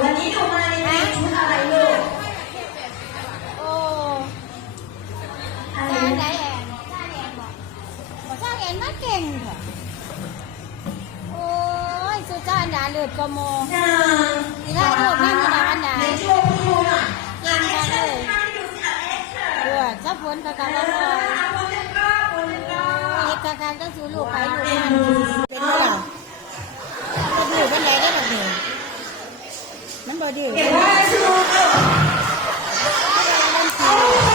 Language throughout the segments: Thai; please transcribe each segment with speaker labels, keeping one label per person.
Speaker 1: วันนี้
Speaker 2: หนูมาในชุดอะไรลูกโอ้อะ
Speaker 1: ไร
Speaker 3: จ้า
Speaker 1: นะ
Speaker 3: ได้แอนจ้าแอนบอกบอกจ้แอนมาเก่งเถอะโอ้ยสุจ้าอันดาเลือดกระโม
Speaker 2: นาง
Speaker 3: นี่ถ้าลูกนี่มีดาอันดา
Speaker 2: ในช่วงพี่ดูหน่อย
Speaker 3: เก่งจังเลยเลือดจ้าฝนกะกะละลอยเอกกะกะต้องสู้ลูกไปลูกมันเป็นเท่าไร่ก็ดื้อเป็นไรได้แบบนี้ มันบ่ดื้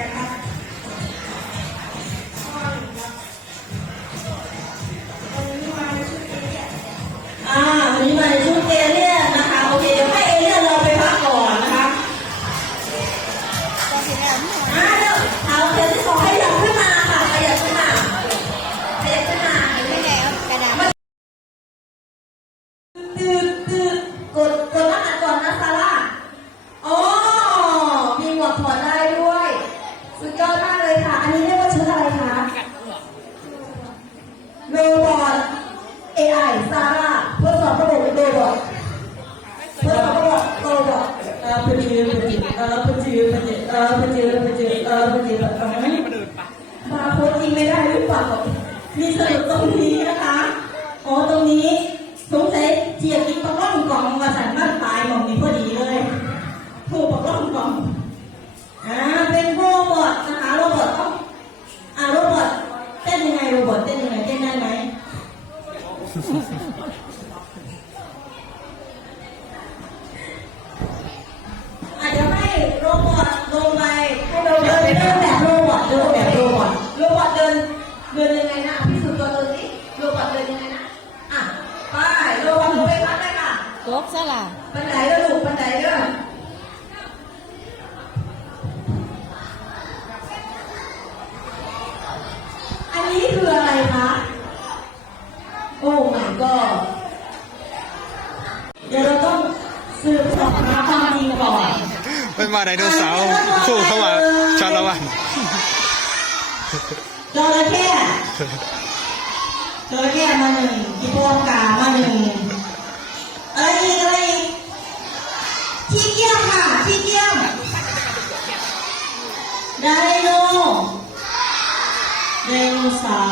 Speaker 2: เเออพอดีพอดีเออพอดีพอดีเออพอดีแบบเออมาโพสจริงไม่ได้หรือเปล่ามีสรุปตรงนี้นะคะอ๋อตรงนี้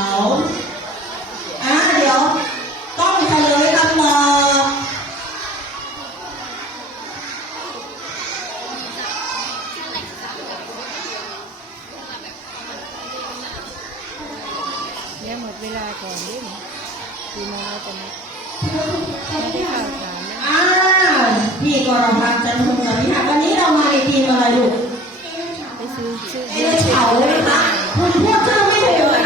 Speaker 2: าร์อะเดี๋ยว
Speaker 3: ต้
Speaker 2: อง
Speaker 4: เฉ
Speaker 2: ลยคำตอบ
Speaker 3: เดี๋ยหมดเวลาก่อนดิกี่โมงแล้วจะไม่ได้ข่าวถามนะ
Speaker 2: อ้าพี่กรพันธ์จันทร์สวัสดีค่ะวันนี้เรามาในทีมอะไรลูก
Speaker 3: ไปซื้อซื้อ
Speaker 2: ไดโนเสาร์นะคะคุณพูดชื่อไม่ถูก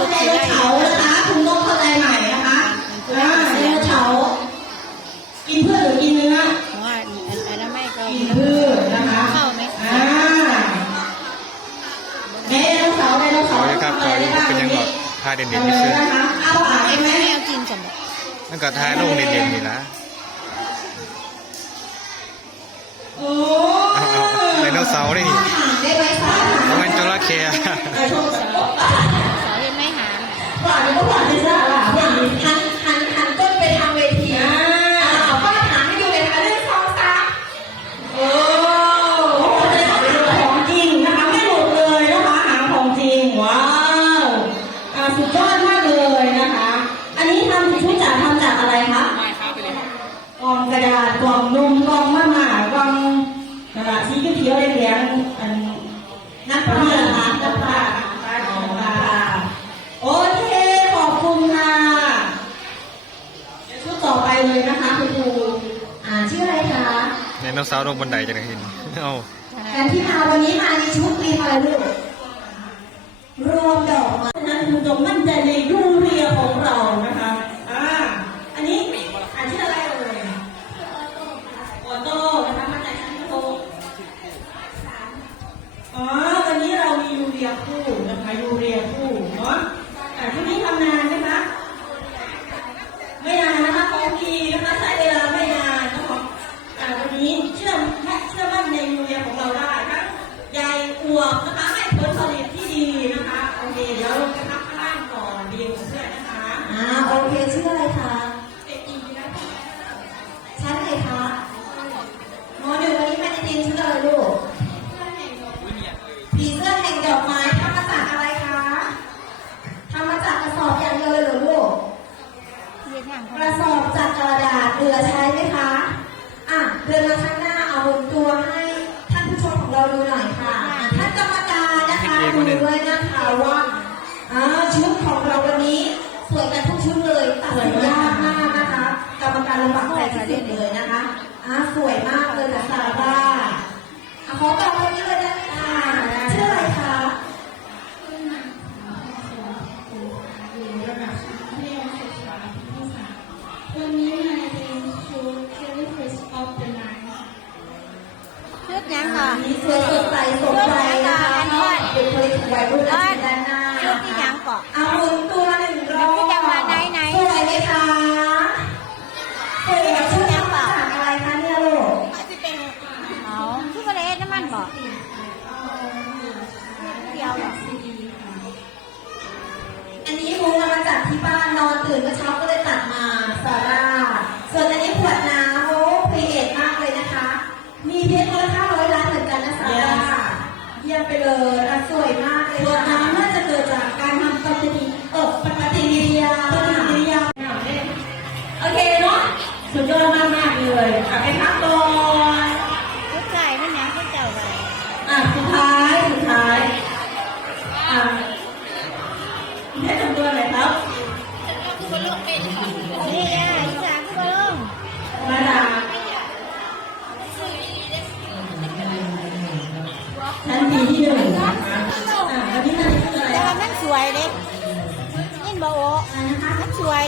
Speaker 2: คือเป็นรถเถานะคะคุณนกเข้าใจใหม่นะคะอ่าเป็นรถเถากินพืชหรือกินเนื้อเพราะ
Speaker 3: ว่าอันอันนั้นไม่ก็
Speaker 2: กินพืะ
Speaker 3: เขาไหม
Speaker 2: อ่ารถเถานร
Speaker 4: ถเถา
Speaker 2: ทำอะไรได้บ้าง
Speaker 4: เป็นยังไงพาเด่นๆ
Speaker 2: นี่
Speaker 4: ซื้อ
Speaker 2: นะคะเอาอ่านไหม
Speaker 3: ไม่เอากินสมบัติ
Speaker 4: นั่นก็ทายลูกเด่นๆนี่ละ
Speaker 2: โอ้
Speaker 4: ไดโนเสาร์ได้นี่
Speaker 2: ก็ผ่านไป
Speaker 1: ซะ ง
Speaker 2: บัน
Speaker 1: ได
Speaker 4: จัเห็นเอา
Speaker 1: การที่มาวันนี้มาในชุดมีอะไรลูกรวมดอกมา
Speaker 2: นั้นคุณจงมั่นใจในยูเรียของเรานะคะ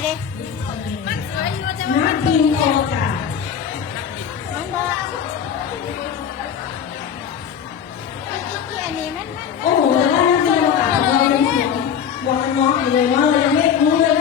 Speaker 2: เด้มัน
Speaker 1: สวยอ
Speaker 3: ยู่
Speaker 1: จะมันบินโอ้ามันบ่อัน
Speaker 3: นี้มัน
Speaker 1: มันโอ้โหแล้ว
Speaker 2: น่าจโอกาเรา
Speaker 3: เป็
Speaker 2: นหวังน้อ
Speaker 1: ง
Speaker 2: อยู่เลยว่าเรา
Speaker 1: ยังไม่รู้
Speaker 2: เลย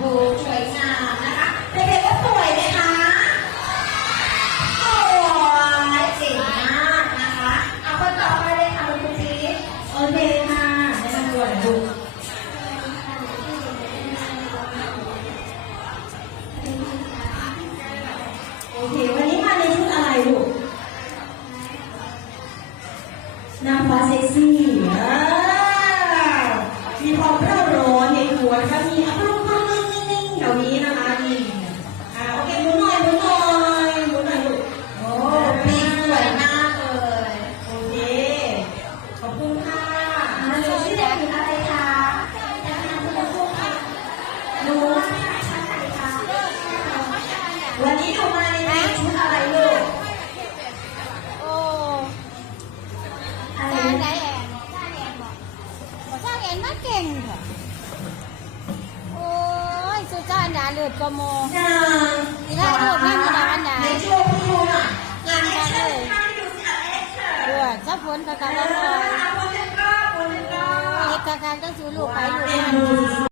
Speaker 2: โอ้โห
Speaker 3: สว
Speaker 1: ย
Speaker 3: งาม